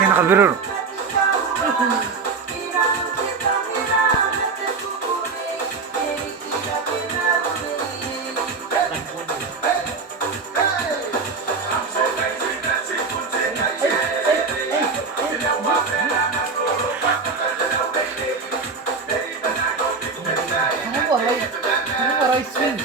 Akin nakabiro. Kamu aray swing.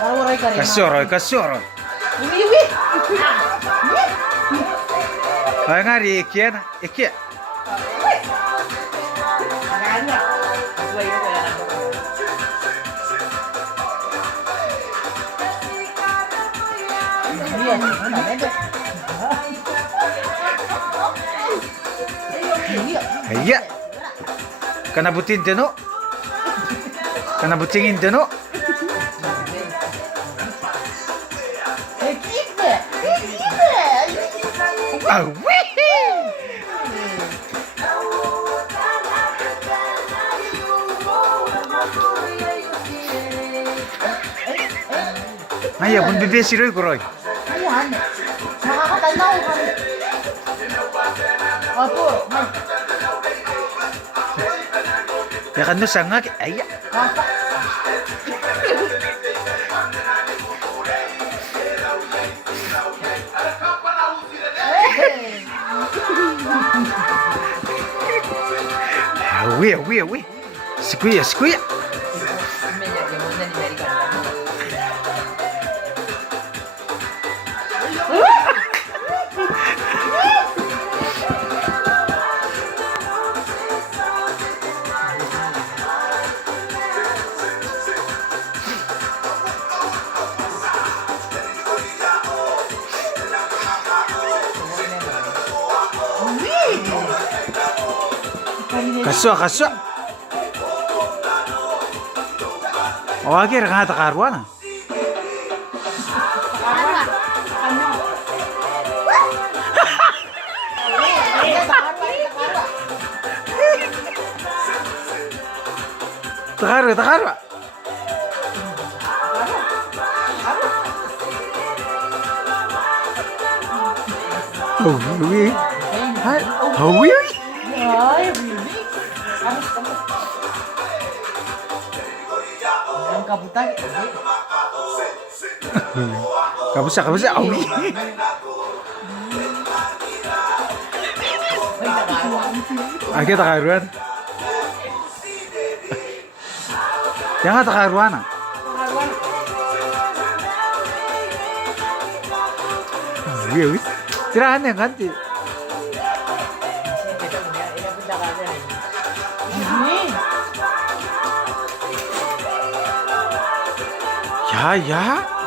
Kamu aray ka rin. Kasyoroy, kasyoroy. Uwi, uwi. Ay nga di ikiya na. Ikiya. Iya. Kanabutin dyan o. Kanabutingin dyan o. Ah, wee! Ay, abon bibig si Roy ko, Roy. Ayan. Nakakatanaw ka. Opo. Ya kan no sangak. Ay, Basta. awi. Si Kuya, si Kuya. Kaswa. Wagir nga takarwana. Takarwa. Hawi. Hawi. Ay, really? Kamu. Ang kabutang. Kamusta? Awi. Akhirnya takaruan. Yang nggak takaruan. Awi. Tirahan yang ganti. Ya.